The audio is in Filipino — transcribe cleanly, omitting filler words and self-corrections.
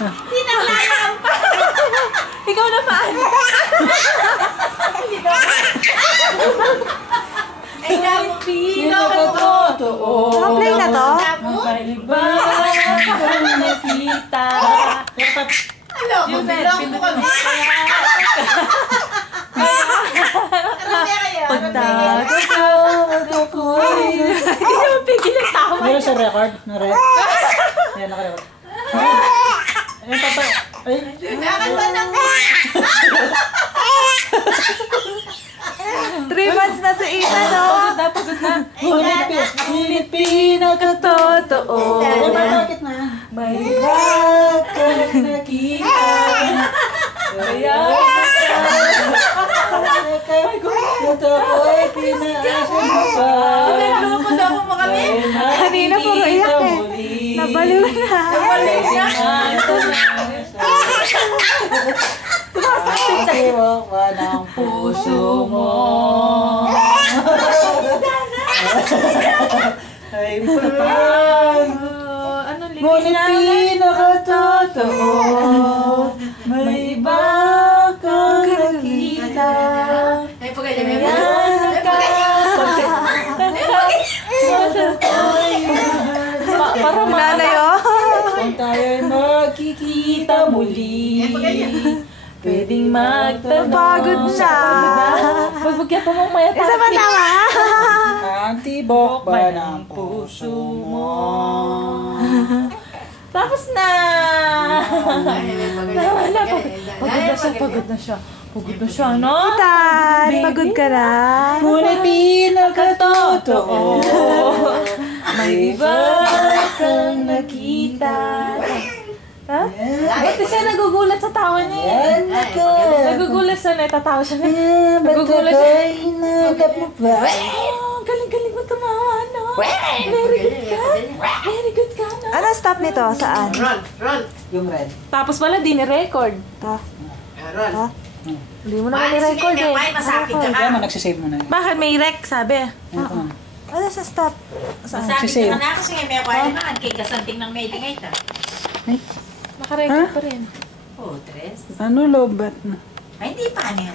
Tinanglalam pa. Ikaw naman. Ay, damo. Pinakatotoo. Naka-play na to? Magkaiba kang nakita. Ano? Mabilang ko kami. Pagtagot ako'y... Hindi naman pigil ang tawa. Meron sa record? Na-record? Ayan, naka-record. Ayan, papa. Ay. Nakanta na ko. 3 months na si Ethan, no? Pagod na. Ngunit pinakatotoo. Bakit na? May lahat kang nakita. Kaya ako'y pinaasa mo pa. Naloko daw mo kami. Kanina puro iyak eh. Nabaliw na. Nabaliw na. Iwak pa ng puso mo. Ay parang Ano, ngunit pinakatotoo. May iba kang nakita. Ay, pagkaya. Para Nanay, oh. Kung tayo'y magkikita muli, pwedeng magtanong. Pagod na. Pagbagyan pa mong maya Isa pa tawa. Ang tibok ba ng puso mo? Tapos na! Pagod na siya. Pagod na siya, no? Ethan, pagod ka na. Ngunit pinakatotoo. May iba kang nakita. Ha? Ba't di siya nagugulat sa tawa niya? Nagugulat siya na, tatawa siya na. Nagugulat siya. Inagap mo ba? Oh, galing-galing mo tumawa, no? Very good ka. Very good ka, no? Ano stop nito? Saan? Roll. Yung red. Tapos pala, di ni-record. Ta. Roll. Ta. Hindi mo naman i-record eh. May masakit ka Kaya ka. mo nagsisave mo na. Bakit may rec, sabi? Ano sa stop? Saan? Masakit ka na kasi may kwala naman. Kay kasanting ng mailing ay ta. Naka-record pa rin. Oh, tres. Ano lobat na? Ay, hindi pa niya.